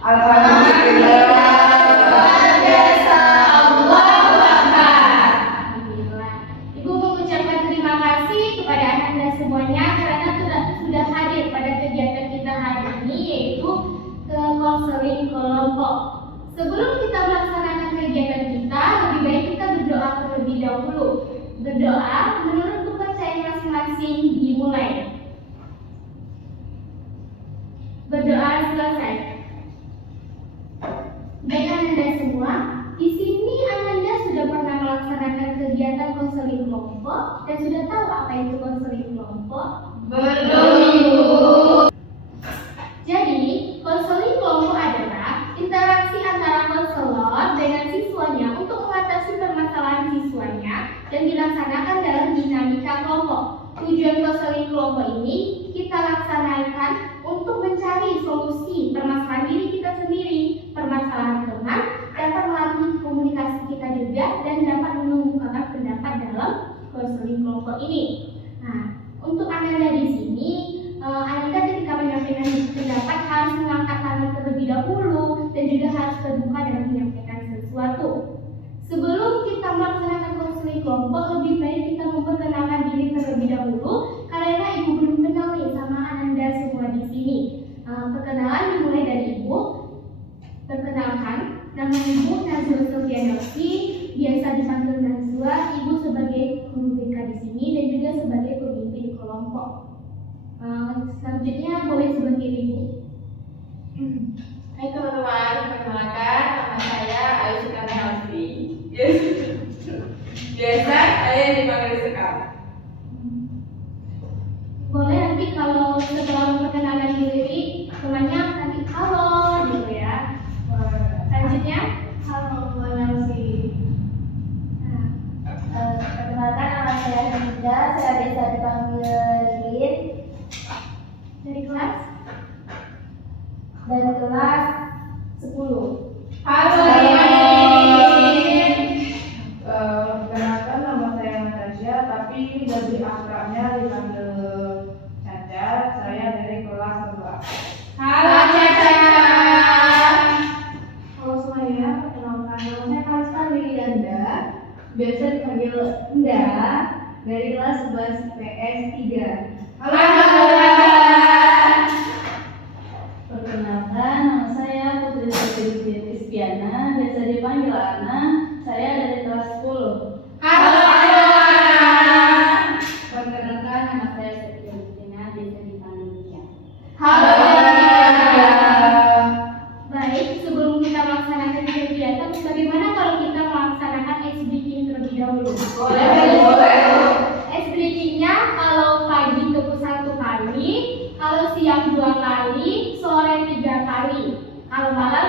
Alhamdulillah, luar biasa, Allahu Akbar. Alhamdulillah. Ibu mengucapkan terima kasih kepada Anda semuanya karena sudah hadir pada kegiatan kita hari ini, yaitu konseling kelompok. Sebelum kita melaksanakan kegiatan kita, lebih baik kita berdoa terlebih dahulu. Berdoa menurut kepercayaan masing-masing dimulai. Berdoa selesai. Baik Anda semua, di sini Anda sudah pernah melaksanakan kegiatan konseling kelompok dan sudah tahu apa itu konseling kelompok? Belum, Ibu. Jadi, konseling kelompok adalah interaksi antara konselor dengan siswanya untuk mengatasi permasalahan siswanya dan dilaksanakan dalam dinamika kelompok. Tujuan konseling kelompok ini kita laksanakan untuk mencari solusi permasalahan diri kita sendiri, permasalahan teman, dapat melatih komunikasi kita juga dan dapat mengemukakan pendapat dalam konseling kelompok ini. Nah, untuk Anda di sini, Anda ketika menyampaikan pendapat harus mengangkat tangan terlebih dahulu dan juga harus terbuka dalam menyampaikan sesuatu. Sebelum kita melaksanakan konseling kelompok, lebih baik kita memperkenalkan diri terlebih dahulu karena Ibu belum kenal nih sama Anda semua di sini. Perkenalan dimulai dari Ibu. Perkenalkan, nama Ibu Nazwa Sofianowski, biasa dipanggil Nazwa. Ibu sebagai guru BK di sini dan juga sebagai pemimpin kelompok. Selanjutnya boleh sebagai Ibu. Hai teman-teman, perkenalkan nama saya Ayu Sukana Helvi. Biasa saya dipanggil Sekar. Boleh nanti kalau setelah memperkenalkan diri, temannya nanti halo gitu ya. Selanjutnya, Halo, Bu Nancy. Perkenalkan nama saya Dinda, saya biasa dipanggil Lilin dari kelas dari kelas 10. Halo. Perkenalkan nama saya Natasha, tapi lebih akrabnya dipanggil Caca. Saya dari kelas 11. Halo Caca. Halo semuanya, perkenalkan nama saya Kalista Lilianda, biasa dipanggil Enda, dari kelas 11 PS 3. Halo Caca. Perkenalkan nama saya Putri Siti Rizkiana, biasa dipanggil Ana, saya dari kelas 10. Halo. Perkenalkan nama saya Setia Justina, biasa dipanggil Tia. Halo. baik, sebelum kita melaksanakan kegiatan, bagaimana kalau kita melaksanakan ice breaking terlebih dahulu? Boleh. Ice breakingnya kalau pagi tepuk 1 kali, kalau siang 2 kali, sore 3 kali, kalau malam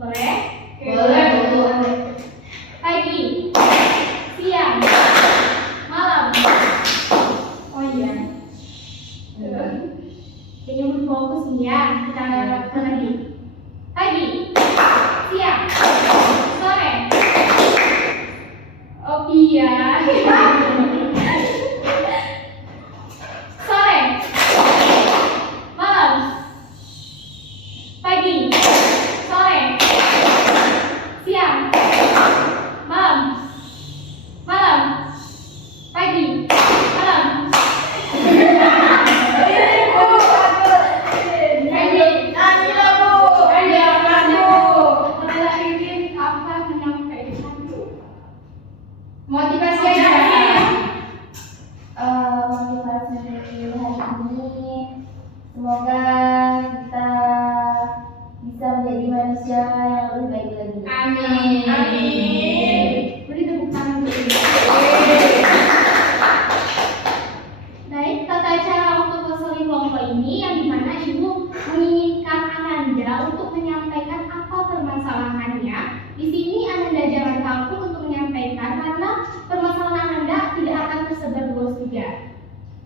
boleh? Boleh, Bu. Pagi, siang, malam. Oh iya. Kayaknya belum fokus nih ya. Kita lakukan lagi. Pagi, siang, sore. Oh iya. Sore, malam. Pagi, sore, siang, malam. Malam, pagi, malam. Motivasi aja. Motivasi hari ini semoga kita bisa menjadi manusia yang lebih baik lagi. Amin. Beri tepuk tangan dulu. Baik, tata cara untuk konseling kelompok ini yang dimana Ibu menginginkan Ananda untuk menyampaikan apa permasalahannya. Di sini Ananda jangan takut untuk menyampaikan karena permasalahan Ananda tidak akan tersebar luas juga.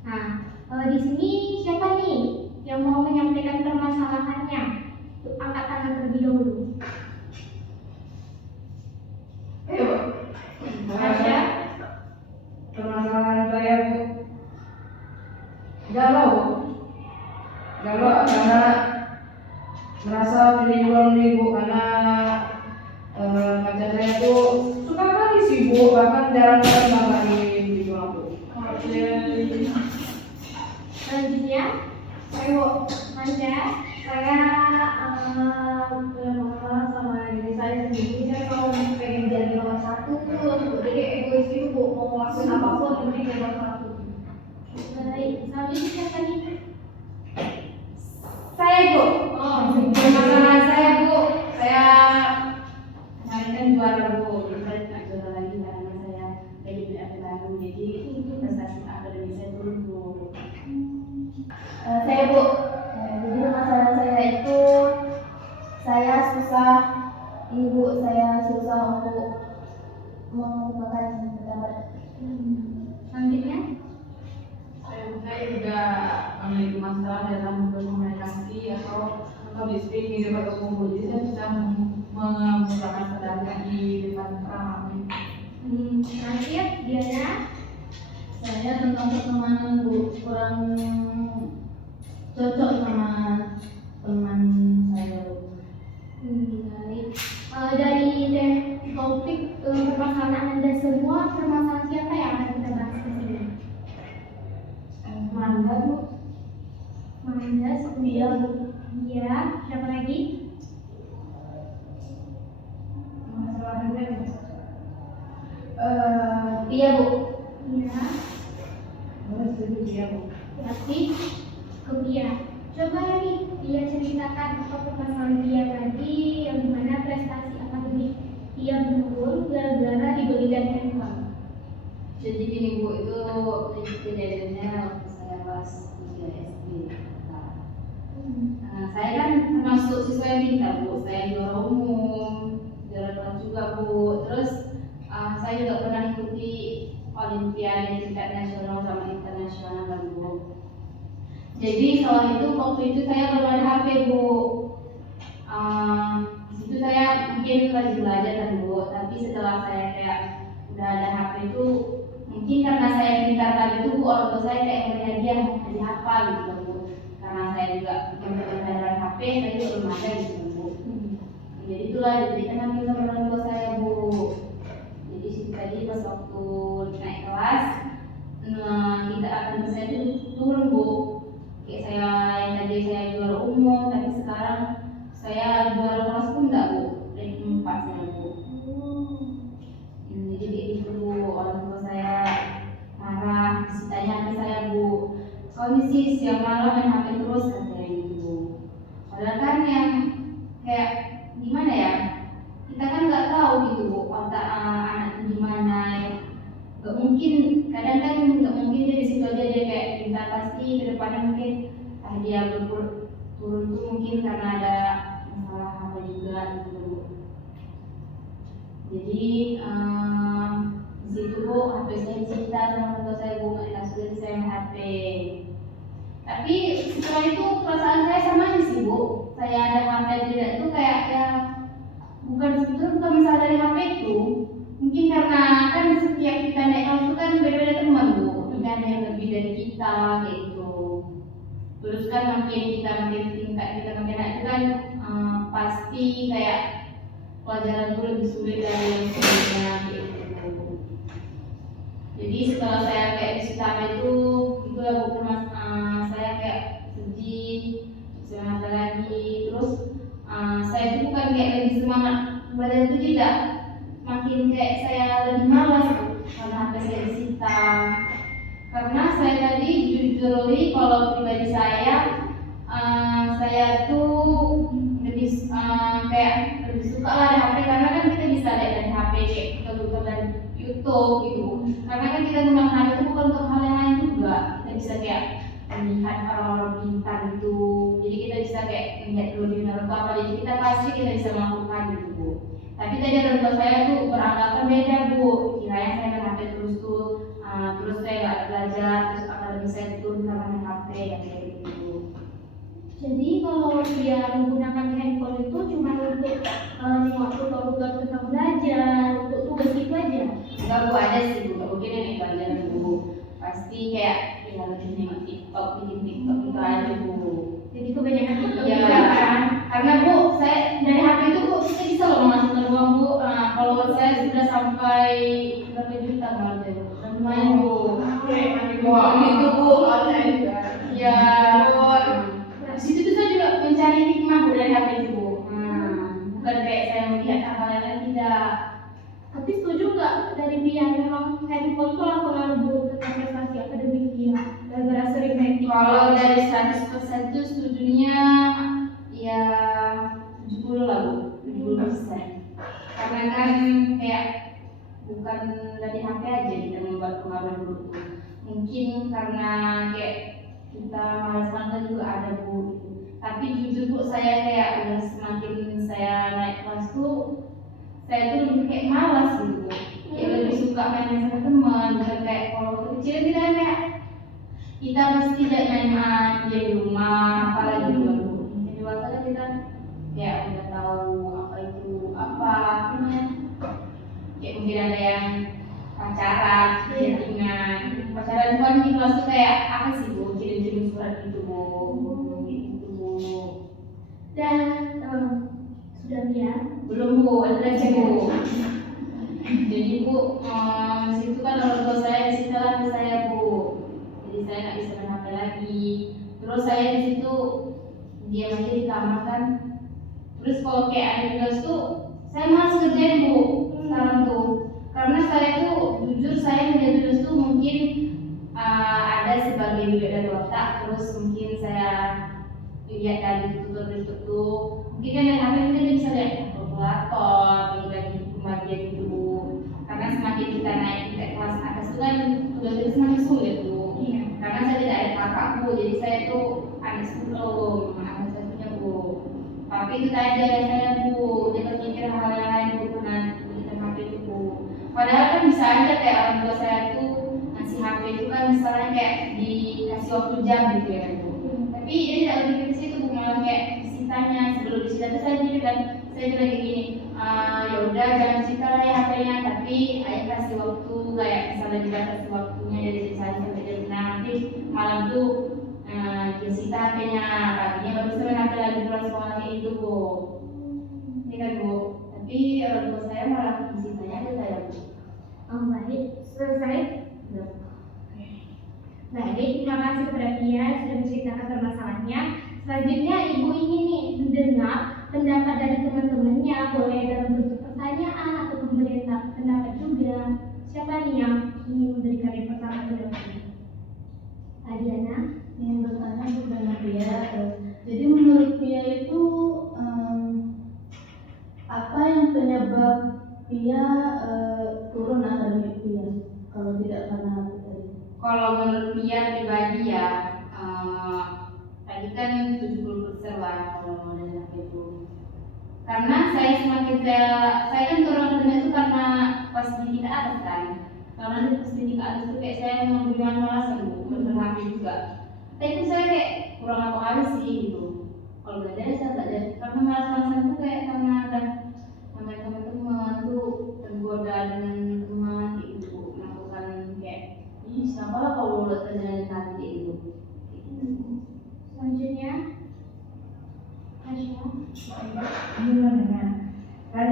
Nah, di sini siapa nih yang mau menyampaikan permasalahannya? Angkat tangan terlebih dahulu. Ayo, Tasya? permasalahan saya, Bu. Galau, Bu. Galau karena merasa kebingungan nih Bu, karena pacar saya tuh suka kali sibuk, bahkan jarang-jarang ngabarin gitu Bu. Selanjutnya, Ayo, Manda. saya punya masalah sama diri saya sendiri. Saya kalau pengen jadi nomor satu terus jadi egois itu Bu, mau ngelakuin apapun yang penting jadi nomor satu. Baik, selanjutnya siapa nih? Saya Bu. Oh, Masalah saya Bu, saya kemarin kan juara Bu, jadi saya tidak juara lagi karena saya lagi beli baru, jadi prestasi akademik saya turun Bu. Saya Bu, jadi masalah saya itu saya susah untuk melupakan pendapat. selanjutnya. Saya juga memiliki masalah dalam berkomunikasi atau speaking di depan umum, jadi saya bisa menggunakan sadar di depan orang. Terakhir, Diana. Saya tentang pertemanan Bu, kurang cocok sama teman saya Bu. Baik. Dari topik permasalahan Anda semua, permasalahan siapa yang akan kita bahas di sini? Manda Bu. Manda, Iya Bu. Iya, siapa lagi? Masalahnya Iya Bu. Iya, setuju ya Bu. berarti ke Pia. Coba nih, Pia ceritakan apa permasalahan Pia tadi yang dimana prestasi akademik Pia menurun gara-gara dibelikan handphone. Jadi gini Bu, itu kejadiannya waktu saya kelas 3 SD. Nah, saya kan termasuk siswa yang pintar Bu, saya juara umum, juara kelas juga Bu. Terus saya juga pernah ikuti olimpiade tingkat nasional sama internasional kan Bu. Jadi soal itu waktu itu saya belum ada HP Bu. Di situ saya mungkin lagi belajar kan Bu, tapi setelah saya kayak udah ada HP itu, mungkin karena saya pintar tadi itu Bu, orang tua saya kayak hadiah apa gitu Bu. Karena saya juga belum ada HP, saya juga belum ada gitu Bu. Jadi itulah diberikan HP sama orang tua saya Bu. Jadi situ tadi pas waktu naik kelas, kita akan saya itu turun Bu. Kayak saya yang tadi saya juara umum, tapi sekarang saya juara kelas pun enggak Bu, rank 4 saya Bu. Jadi kayak gitu Bu, orang tua saya marah, disitanya HP saya Bu. Kau ini sih yang malah main HP terus katanya gitu Bu. Padahal kan yang kayak gimana ya, kita kan nggak tahu gitu Bu, otak anak itu gimana. Gak mungkin, kadang kan nggak mungkin dia di situ aja dia kayak pintar, pasti kedepannya mungkin dia turun tuh mungkin karena ada masalah apa juga gitu Bu. Jadi di situ Bu, HP saya cerita sama orang tua saya Bu, nggak dikasih lagi saya main HP. Tapi setelah itu perasaan saya sama aja sih Bu, saya ada HP tidak itu kayak ya sebetulnya bukan masalah dari HP itu. Mungkin karena kan setiap kita naik kelas itu kan beda-beda teman Bu, dengan yang lebih dari kita kayak gitu. Terus kan makin tingkat kita makin naik itu kan pasti kayak pelajaran itu lebih sulit dari yang sebelumnya kayak gitu. Jadi setelah saya kayak disitame itu lah Bu, saya kayak sedih, semangat lagi. Terus saya itu bukan kayak lebih semangat belajar itu tidak, makin kayak saya lebih malas Bu, karena HP saya disita. Karena saya tadi jujur kalau pribadi saya tuh lebih kayak lebih suka lah ada HP, karena kan kita bisa lihat dari HP kayak kita buka dari YouTube gitu. Karena kan kita menggunakan HP itu bukan untuk hal yang lain juga, kita bisa kayak melihat orang-orang pintar gitu. Jadi kita bisa kayak melihat kelebihan orang tua apa, jadi kita pasti kita bisa melakukan gitu Bu. Tapi tadi orang tua saya tuh beranggapan beda Bu, kiranya saya main HP terus tuh, terus saya nggak belajar, terus akademik saya turun karena main HP ya kayak gitu. Jadi kalau dia menggunakan handphone itu cuma untuk waktu kita belajar, untuk tugas itu aja. Enggak Bu, ada sih Bu, nggak mungkin yang pelajaran Bu. Pasti kayak ya lebih nengok TikTok, bikin TikTok itu aja Bu. Jadi kebanyakan TikTok Iya, juga kan. karena Bu sampai berapa juta malah tuh. Lumayan Bu. Wah, itu Bu, saya juga. Ya, di situ tuh saya juga mencari hikmah Bu dari HP itu Bu. Bukan kayak saya melihat hal lain tidak. Tapi setuju nggak dari Pia memang handphone tuh lakukan buruk tentang prestasi akademik dia gara-gara sering main TikTok? Kalau dari 100% itu setujunya ya 70 lah Bu, 70%. Karena kan kayak bukan dari HP aja kita membuat pengaruh buruk itu. Mungkin karena kayak kita malas makan juga ada Bu. Tapi jujur Bu, saya kayak udah semakin saya naik kelas tuh saya tuh lebih kayak malas gitu Bu. Kayak lebih suka main sama teman, bukan kayak kalau kecil kita kayak kita mesti main dia di rumah, apalagi di luar Bu. Jadi dewasa kan kita ya udah tahu apa itu apa namanya. Kayak mungkin ada yang pacaran, chattingan. Pacaran itu kan di kelas tuh kayak apa sih Bu? Kirim-kirim surat gitu Bu. Gitu Bu. Dan sudah Pia? Belum Bu, ada lagi Bu. Jadi Bu, situ kan orang tua saya di situ lah saya Bu. Jadi saya nggak bisa main HP lagi. Terus saya di situ diam aja di kamar kan. Terus kalau kayak ada tugas tuh, saya malas kerjain Bu. Sekarang tuh, karena saya tuh jujur saya kerja tugas tuh mungkin ada sebagai bibit dari otak. Terus mungkin saya lihat dari tutur tuh. Mungkin kan dari HP kita bisa lihat kalkulator, bagi pembagian itu Bu. Karena semakin kita naik tingkat kelas atas itu kan tugas itu semakin sulit Bu. Iya. Karena saya tidak ada kakak Bu, jadi saya tuh anak sulung, anak satunya Bu. Tapi itu tadi ada saya Bu, dia terpikir hal yang lain Bu, pernah kita HP itu Bu. Padahal kan bisa aja kayak orang tua saya tuh ngasih HP itu kan misalnya kayak dikasih waktu jam gitu ya Bu. Tapi dia tidak berpikir ke situ Bu, malah kayak disitanya sebelum disita tuh saya pikir kan, saya bilang kayak gini, ya udah jangan disita lah ya HP-nya, tapi ayah kasih waktu kayak misalnya dibatasi waktunya dari jam 1 sampai jam 6, nanti malam tuh dia sita HP-nya, paginya baru saya main HP lagi pulang sekolah kayak itu Bu. Ini kan Bu, tapi orang tua saya malah disitanya aja saya Bu. Baik, selesai. Baik, terima kasih kepada Pia sudah menceritakan permasalahannya. Selanjutnya Ibu ingin nih mendengar pendapat dari teman-temannya, boleh dalam bentuk pertanyaan atau memberikan pendapat juga. Siapa nih yang ingin memberikan yang pertama pendapat? Adiana? Yang bertanya kepada Pia, jadi menurut Pia itu apa yang penyebab Pia turun akademik Pia kalau tidak karena HP tadi? Kalau menurut Pia pribadi ya, tadi kan 70% lah kalau dari HP itu. Karena saya semakin saya kan turun akademik itu karena pas di tingkat atas kan. Karena di pas di tingkat atas itu kayak saya memang beriman malasan Bu, berhenti juga. Tapi itu saya kayak kurang apa kali sih gitu. Kalau belajar saya belajar karena malas-malasan itu kayak karena ada namanya teman-teman tuh tergoda dengan teman gitu, melakukan kayak ini siapa lah kalau udah terjadi nanti itu. Selanjutnya Asya? Gimana kan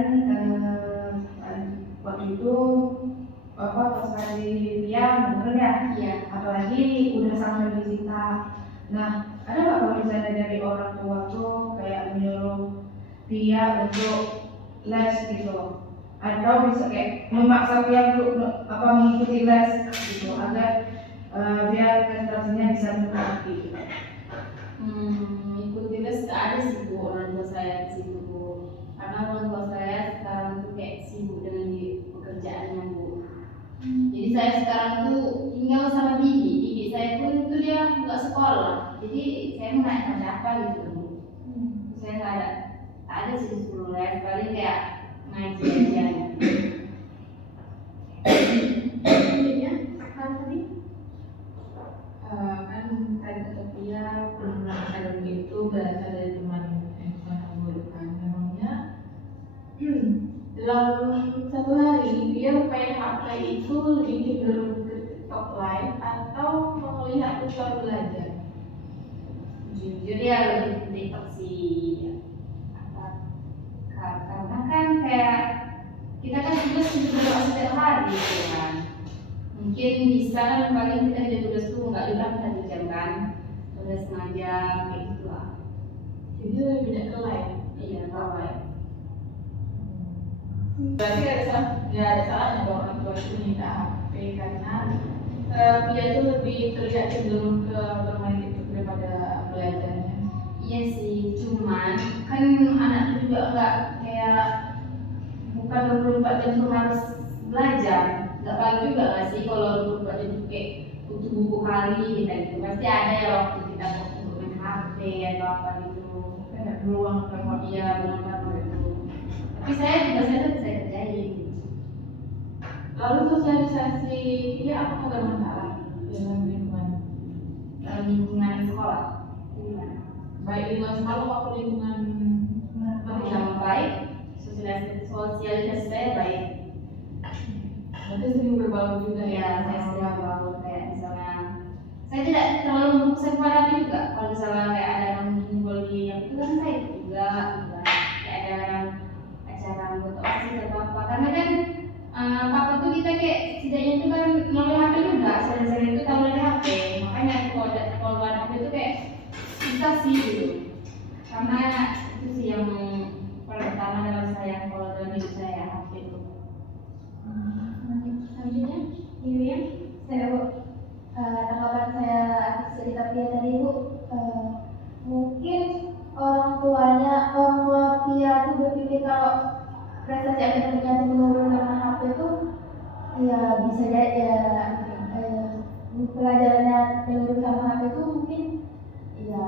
waktu itu Bapak pas lagi Pia bener ya? Iya. Apalagi udah sampai di Sita. Nah, ada nggak kalau misalnya dari orang tua tuh kayak menyuruh Pia untuk les gitu, atau bisa kayak memaksa Pia untuk mengikuti les gitu agar biar prestasinya bisa meningkat gitu. Ikuti les gak ada sih Bu orang tua saya di situ Bu. Karena orang tua saya sekarang tuh kayak sibuk dengan di pekerjaannya Bu. Jadi saya sekarang tuh tinggal sama bibi saya pun itu dia nggak sekolah. Jadi saya nggak ada siapa gitu Bu. Saya nggak ada, tak ada sih disuruh les, paling kayak ngaji aja. Selanjutnya Kak tadi? Kan tadi kata Pia penurunan akademik itu berasal dari teman buruk kan. Memangnya dalam satu hari Pia main HP itu lebih cenderung ke TikTok live atau melihat tutor belajar? Jujur ya lebih ke TikTok sih. Karena kan kayak kita kan juga sudah gitu kan. Mungkin bisa kan paling kita kerja tugas tuh nggak lebih 1 jam kan, 2,5 jam kayak gitu lah. Jadi lebih banyak ke live. Iya kalau ya. Berarti nggak ada salahnya dong orang tua itu minta HP karena dia itu lebih terlihat cenderung ke bermain itu daripada belajarnya. Iya sih, cuman kan anak itu juga nggak kayak bukan 24 jam tuh harus belajar. Nggak baik juga nggak sih kalau 24 jam tuh kayak butuh buku kali kita gitu. Pasti ada ya waktu kita untuk main HP atau apa gitu. Kayak meluangkan waktu. Iya benar itu. Tapi saya tuh saya kerjain. Lalu sosialisasi dia apakah ada masalah dalam lingkungan? Dalam lingkungan sekolah gimana? Baik lingkungan sekolah maupun lingkungan Yang baik, sosialisasi saya baik. Berarti sering berbaur juga Ya, saya sudah baru kayak misalnya saya tidak terlalu memfokuskan pada itu juga. Kalau misalnya kayak ada yang ngumpul di yang itu kan saya ikut juga, gitu kan. Kayak ada yang acara anggota OSIS atau apa. Karena kan apa tuh kita kayak setidaknya itu kan melalui HP juga. Sering-sering itu tahu dari HP. Makanya kalau ada HP itu kayak susah sih gitu. Karena itu sih yang paling utama dalam saya kalau dalam hidup saya HP itu. Selanjutnya, Ibu ya, saya Bu. Tanggapan saya atas cerita Pia tadi Bu, mungkin orang tua Pia itu berpikir kalau prestasi akademiknya itu menurun karena HP itu, ya bisa jadi ya pelajarannya menurun karena HP itu mungkin ya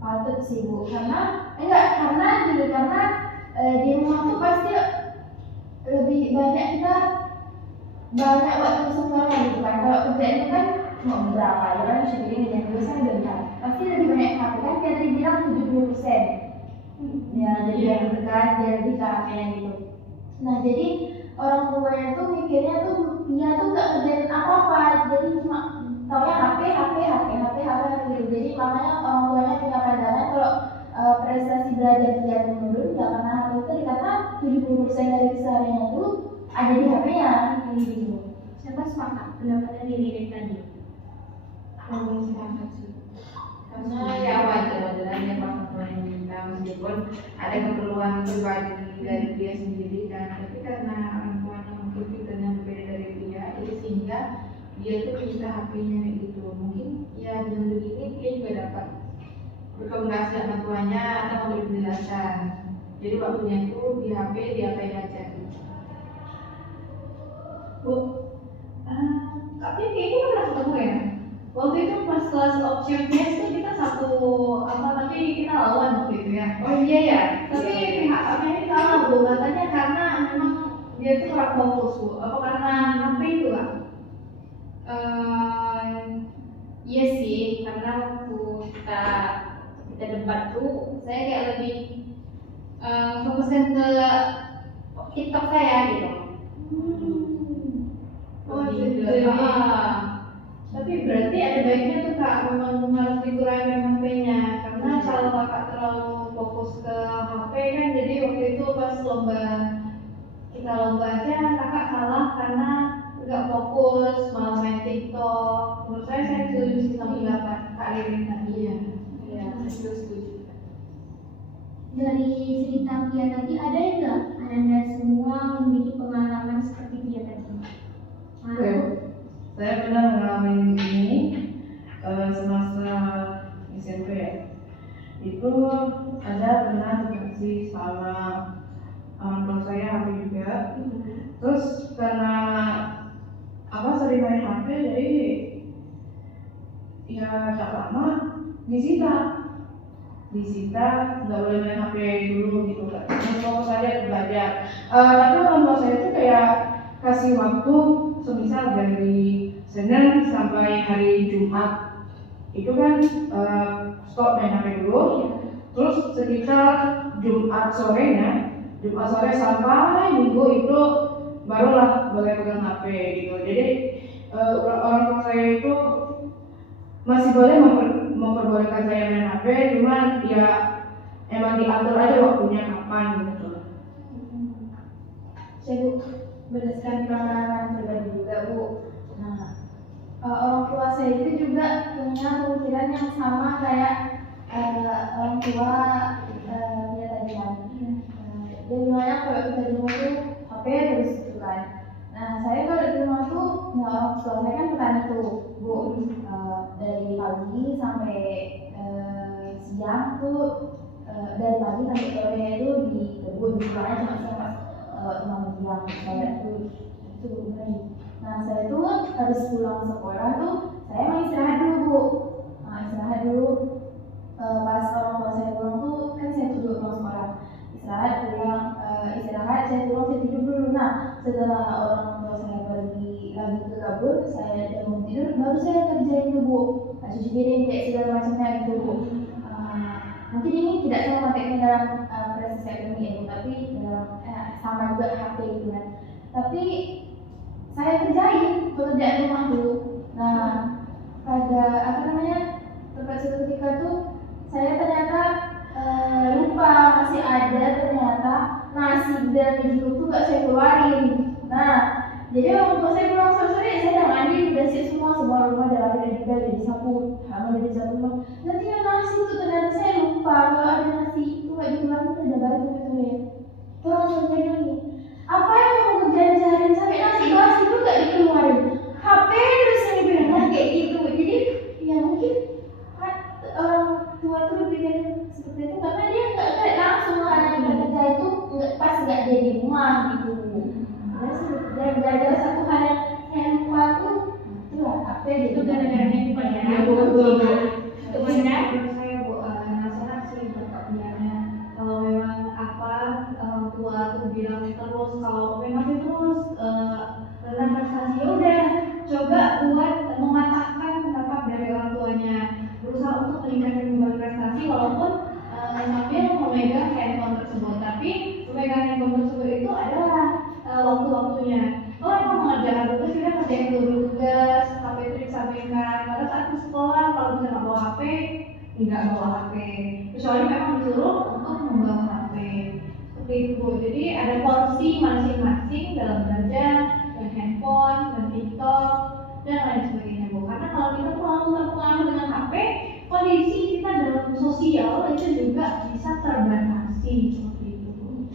patut sih Bu, karena di rumah tuh pasti lebih banyak kita banyak waktu sekolah gitu kan. Kalau kerja itu kan cuma berapa ya kan, bisa bikin yang biasa bentar pasti lebih banyak HP kan, dia tadi bilang 70%. Ya jadi yang dekat dia lebih ke HP-nya gitu. Nah jadi orang tuanya tuh mikirnya tuh dia tuh gak kerjain apa-apa, jadi cuma taunya HP gitu. Jadi makanya orang tuanya punya pandangan kalau prestasi belajar dia menurun ya karena HP itu, karena 70% dari kesehariannya itu ada di HP-nya gitu. Siapa sepakat pendapatnya Riri tadi? Kalau sepakat sih. Karena ya wajar aja pas orang minta, meskipun ada keperluan pribadi dari dia sendiri kan, tapi karena orang tuanya mungkin pikirnya berbeda dari dia, jadi sehingga dia tuh minta HP-nya kayak gitu. Mungkin ya dengan begini dia juga dapat berkomunikasi sama tuanya atau memberi penjelasan. Jadi waktunya itu di HP aja. Bu, tapi kayaknya kita pernah ketemu ya. Waktu itu pas kelas option test tuh kita satu tapi kita lawan waktu itu ya. Oh iya ya. Tapi pihak kami ini salah Bu, katanya karena memang dia tuh kurang fokus Bu. Apa karena HP itu lah? Iya sih, karena waktu kita debat tuh saya kayak lebih fokuskan ke TikTok saya gitu. Oh Lebih gitu. ke- Tapi berarti ada baiknya tuh Kak, memang harus dikurangi HP-nya, karena kalau Kakak terlalu fokus ke HP kan, jadi waktu itu pas kita lomba aja Kakak kalah karena nggak fokus, malah main TikTok. Menurut saya setuju sih sama pendapat Kak Ririn tadi ya. Iya, saya setuju. Dari cerita Pia tadi ada nggak Anda semua memiliki pengalaman seperti Pia tadi? Oke. Saya pernah mengalami ini semasa SMP ya. Itu ada pernah dikasih sama orang tua saya HP juga. Terus karena sering main HP, jadi ya tak lama disita, nggak boleh main HP dulu gitu kan. Terus fokus aja belajar. Tapi orang tua saya itu kayak kasih waktu semisal dari Senin sampai hari Jumat itu kan stop main HP dulu, terus sekitar Jumat sore sampai Minggu itu barulah boleh pegang HP gitu. Jadi orang tua saya itu masih boleh memperbolehkan saya main HP, cuman ya emang diatur aja waktunya kapan gitu. Saya Bu, berdasarkan pengalaman saya itu juga punya pemikiran yang sama kayak orang tua dia tadi kan. Dia bilangnya kalau kita di rumah tuh HP terus gitu kan. Nah saya kalau di rumah tuh, nah orang tua saya kan petani tuh bu, dari pagi sampai siang tuh, dari pagi sampai sore itu di kebun, pulangnya cuma siang pas imam bilang saya tuh itu lagi. Nah saya tuh habis pulang sekolah tuh saya mau istirahat dulu bu. Nah istirahat dulu, pas orang tua saya pulang tuh kan saya duduk pulang sekolah, istirahat pulang, istirahat saya pulang saya tidur dulu. Nah setelah orang tua saya pergi lagi ke kebun, saya mau tidur, baru saya kerjain tuh bu, cuci piring kayak segala macamnya gitu bu. Mungkin ini tidak sama konteksnya dalam proses akademik ya bu, tapi dalam sama juga HP gitu kan. Tapi saya kerjain pekerjaan rumah dulu. Nah pada apa namanya, tempat suatu ketika tuh saya ternyata lupa masih ada ternyata nasi dan itu tuh gak saya keluarin. Nah jadi waktu saya pulang sore-sore saya udah mandi, udah siap semua rumah udah rapi, udah dibel, udah disapu, udah disapu semua. Dan tinggal nasi tuh ternyata saya lupa kalau ada nasi itu gak dikeluarin, udah balik sampai sore. Terus langsung saya bilang nih, apa yang mau kerjain seharian sampai nasi kelas itu gak dikeluarin, HP terus yang dibilang kayak gitu. Jadi ya mungkin orang tua tuh berpikir seperti itu karena dia nggak langsung karena kita kerja itu pas nggak jadi di rumah gitu. Dan belajar satu hal yang saya lupa tuh itu lah HP gitu. Itu gara-gara handphone ya. Ya, betul. Itu benar. Menurut saya bu, penasaran sih pertanyaannya. Kalau memang apa orang tua tuh bilang terus, kalau memang terus tentang prestasi, ya udah coba buat mematahkan pendapat dari orang tuanya, berusaha untuk meningkatkan kembali prestasi walaupun sambil memegang handphone tersebut. Tapi memegang handphone tersebut itu adalah waktu-waktunya. Oh emang mengerjakan tugas, kita kerjain dulu tugas sampai itu disampaikan. Pada saat ke sekolah kalau bisa nggak bawa HP, nggak bawa HP. Kecuali memang disuruh untuk membawa HP. Seperti itu. Jadi ada porsi masing-masing dalam belajar, dan handphone, dan TikTok, dan lain sebagainya bu. Karena kalau kita terlalu terpengaruh dengan HP, kondisi kita dalam sosial itu juga bisa terbatasi seperti itu bu.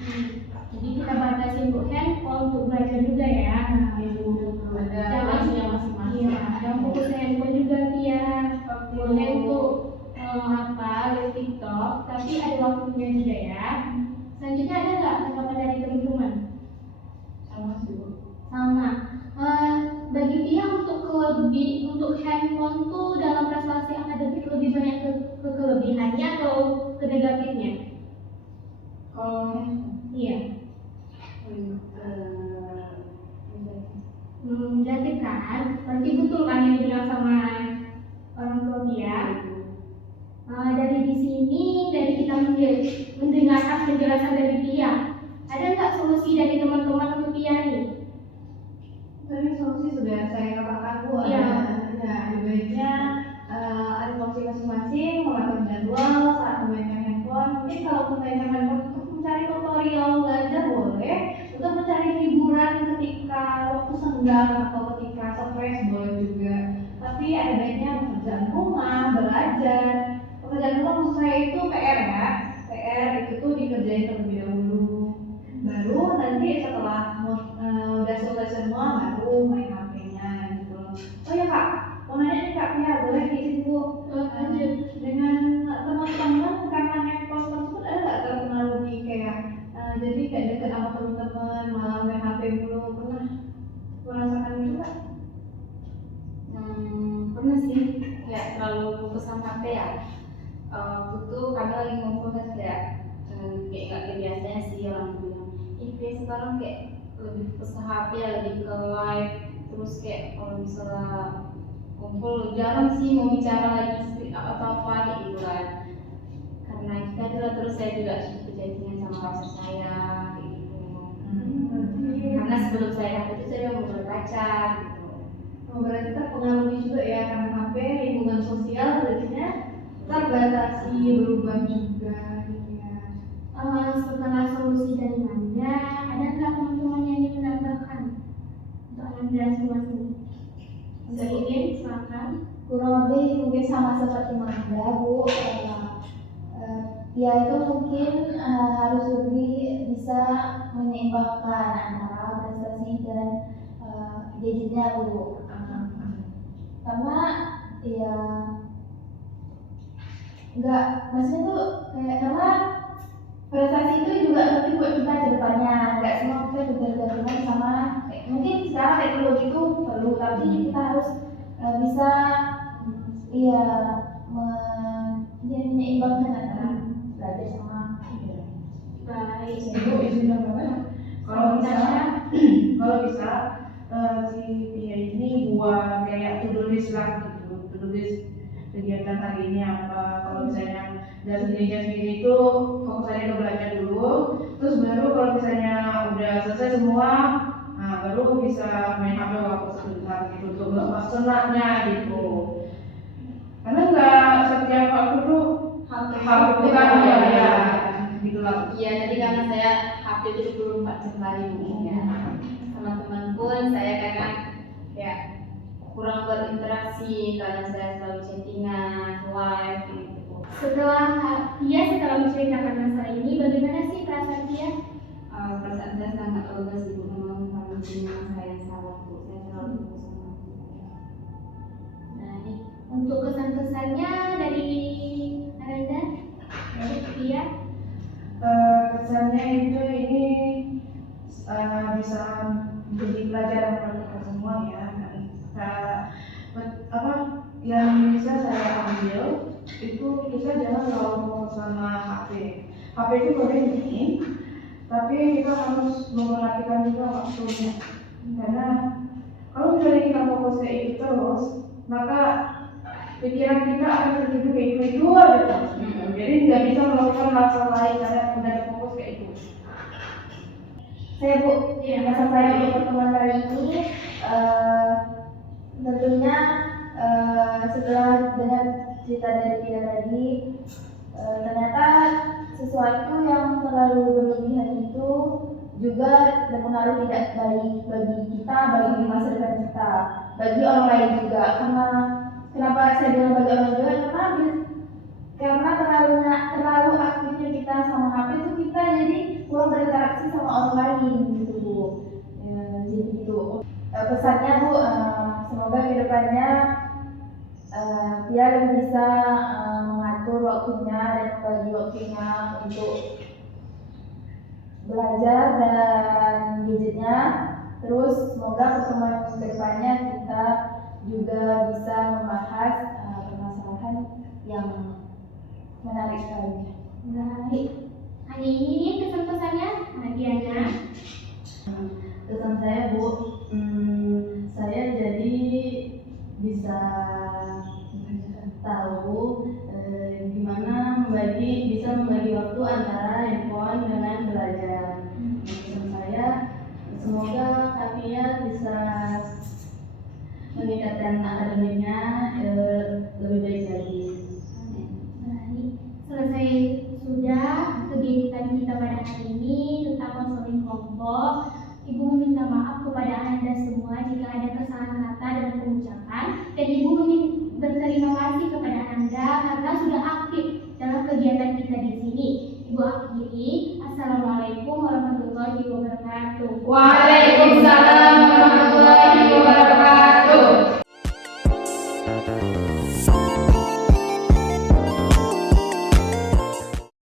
Jadi kita batasin bu handphone untuk belajar juga ya. Ada Jangan porsinya masing-masing. Iya, jangan fokus handphone juga dia. Boleh untuk lihat TikTok, tapi ada waktunya juga ya. Selanjutnya ada nggak tanggapan dari teman-teman? Sama sih bu. Sama. Bagi dia untuk handphone tuh dalam prestasi akademik lebih banyak ke kelebihannya atau ke negatifnya? Kalau Iya. Negatif kan? Berarti betul kan yang dibilang sama orang tua dia. Dari di sini, dari kita mendengarkan penjelasan dari dia, ada nggak solusi dari teman-teman untuk dia nih? Tadi solusi sudah saya katakan bu, Iya. ada baiknya ada porsi masing-masing, mengatur jadwal saat memainkan handphone. Mungkin kalau memainkan handphone untuk mencari tutorial belajar boleh, untuk mencari hiburan ketika waktu senggang atau ketika stres boleh juga. Tapi ada baiknya pekerjaan rumah, belajar. Pekerjaan rumah maksud saya itu PR ya, PR itu tuh dikerjain terlebih dahulu. Baru nanti setelah udah selesai semua baru main HP-nya gitu. Oh ya kak, mau nanya nih kak, ya boleh diizin bu. Lanjut. Dengan teman-teman karena handphone tersebut ada nggak terpengaruhi kayak jadi kayak deket sama teman-teman malah main HP mulu, pernah merasakan itu kak? Pernah sih, ya terlalu fokus sama HP ya. Waktu itu kami lagi ngumpul kan kayak nggak kebiasaan sih orang bilang, dia sekarang kayak lebih fokus ke HP ya, lebih ke live, terus kayak kalau misalnya kumpul jarang sih mau bicara lagi atau apa kayak gitu kan. Karena kita adalah terus saya juga berjadian sama pacar saya kayak gitu. Karena sebelum saya HP itu saya udah mau pacar gitu. Oh, berarti terpengaruhi juga ya karena HP, lingkungan sosial jadinya terbatasi, berubah juga gitu ya. Setelah solusi dari Nanda, ada nggak teman-teman yang ingin menambahkan untuk Anda masing-masing? Saya ingin silakan. kurang lebih mungkin sama seperti Manda, Bu. Ya itu mungkin harus lebih bisa menyeimbangkan antara prestasi dan gadgetnya, Bu. Karena ya enggak, maksudnya tuh kayak karena prestasi itu juga penting buat kita ke depannya. Enggak semua kita bergantungan sama mungkin sekarang teknologi itu perlu, tapi kita harus bisa ya menyeimbangkan antara belajar sama Baik. Ibu izin banget. Kalau bisa si Pia ini buat kayak to-do list lah gitu, to-do list kegiatan hari ini apa. Kalau misalnya dari gereja sendiri itu fokusannya ke belajar dulu, terus baru kalau misalnya udah selesai semua, nah baru bisa main HP waktu sebentar gitu untuk senaknya gitu. Karena nggak setiap waktu tuh HP bukan ya gitu lah. Iya, jadi karena saya HP itu 24 jam kali mungkin ya. Teman-teman pun saya kadang kayak kurang berinteraksi karena saya selalu chattingan, live gitu. Setelah menceritakan masalah ini, bagaimana sih perasaan Pia? Perasaan saya sangat lega sih Bu, memang karena memang saya yang salah Bu, saya selalu fokus sama saya. Nah, untuk kesan-kesannya dari Ananda, dari Pia. Kesannya itu ini bisa menjadi pelajaran buat kita semua ya. Apa yang bisa saya ambil itu kita jangan terlalu fokus sama HP. HP itu boleh penting, tapi kita harus memperhatikan juga waktunya. Karena kalau misalnya kita fokus kayak itu terus, maka pikiran kita akan tertidur kayak itu aja. Jadi nggak bisa melakukan hal lain karena udah fokus kayak itu. Saya Bu, pesan saya untuk pertemuan kali ini tentunya setelah dengar cerita dari Pia tadi, ternyata sesuatu yang terlalu berlebihan itu juga berpengaruh tidak baik bagi kita, bagi masa depan kita, bagi orang lain juga. Karena kenapa saya bilang bagi orang lain juga? Karena terlalu aktifnya kita sama HP itu kita jadi kurang berinteraksi sama orang lain gitu Bu. Jadi gitu. Pesannya Bu, semoga kedepannya Pia lebih bisa mengatur waktunya dan membagi waktunya untuk belajar dan gadgetnya. Terus semoga pertemuan kedepannya kita juga bisa membahas permasalahan yang menarik sekali. Baik. Hanya ini pesan-pesannya, Diana. Pesan saya Bu, saya jadi bisa tahu gimana bisa membagi waktu antara handphone dengan belajar. Pesan saya, semoga Kavia bisa meningkatkan akademiknya lebih baik lagi. Baik. Selesai sudah kegiatan kita pada hari ini tentang konseling kelompok. Ibu meminta maaf kepada Anda semua jika ada kesalahan kata dalam pengucapan, dan Ibu berterima kasih kepada Anda karena sudah aktif dalam kegiatan kita di sini. Ibu akhiri, Assalamualaikum warahmatullahi wabarakatuh.